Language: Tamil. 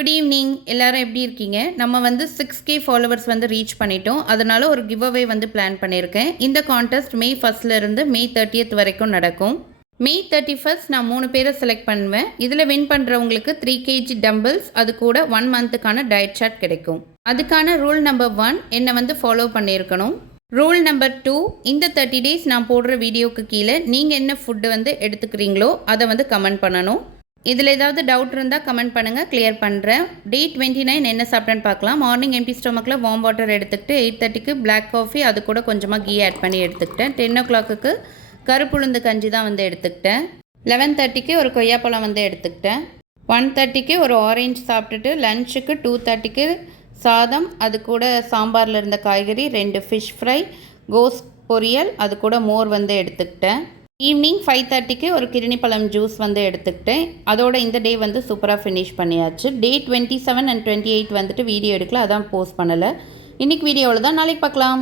Good evening. எல்லாரும் எப்படி இருக்கீங்க? நம்ம வந்து 6K ஃபாலோவர்ஸ் வந்து ரீச் பண்ணிட்டோம். அதனால ஒரு கிவ் அவே வந்து பிளான் பண்ணியிருக்கேன். இந்த கான்டெஸ்ட் May 1 இருந்து May 30 வரைக்கும் நடக்கும். May 31 நான் 3 பேரை செலக்ட் பண்ணுவேன். இதில் வின் பண்ணுறவங்களுக்கு 3 kg டம்பிள்ஸ், அது கூட 1 மந்த்துக்கான டயட் சார்ட் கிடைக்கும். அதுக்கான ரூல் நம்பர் 1 என்னை வந்து ஃபாலோ பண்ணியிருக்கணும். ரூல் நம்பர் 2, இந்த 30 டேஸ் நான் போடுற வீடியோவுக்கு கீழே நீங்கள் என்ன ஃபுட்டு வந்து எடுத்துக்கிறீங்களோ அதை வந்து கமெண்ட் பண்ணணும். இதில் ஏதாவது டவுட் இருந்தால் கமெண்ட் பண்ணுங்கள், கிளியர் பண்ணுறேன். Day 29 என்ன சாப்பிட்டேன்னு பார்க்கலாம். மார்னிங் எம்டி ஸ்டொமக்கில் வார்ம் வாட்டர் எடுத்துக்கிட்டு 8:30க்கு பிளாக் காஃபி, அது கூட கொஞ்சமாக கீ ஆட் பண்ணி எடுத்துக்கிட்டேன். 10 o'clockக்கு கருப்புளுந்து கஞ்சி தான் வந்து எடுத்துக்கிட்டேன். 11:30க்கு ஒரு கொய்யாப்பழம் வந்து எடுத்துக்கிட்டேன். 1:30க்கு ஒரு ஆரஞ்சு சாப்பிட்டுட்டு லஞ்சுக்கு 2:30க்கு சாதம், அது கூட சாம்பாரில் இருந்த காய்கறி, 2 ஃபிஷ் ஃப்ரை, கோஸ் பொரியல், அது கூட மோர் வந்து எடுத்துக்கிட்டேன். ஈவினிங் 5:30க்கு ஒரு கிருணிப்பழம் ஜூஸ் வந்து எடுத்துக்கிட்டேன். அதோட இந்த டே வந்து சூப்பராக ஃபினிஷ் பண்ணியாச்சு. Day 27 and 28 வந்துட்டு வீடியோ எடுக்கல, அதான் போஸ்ட் பண்ணலை. இன்றைக்கி வீடியோவில் தான், நாளைக்கு பார்க்கலாம்.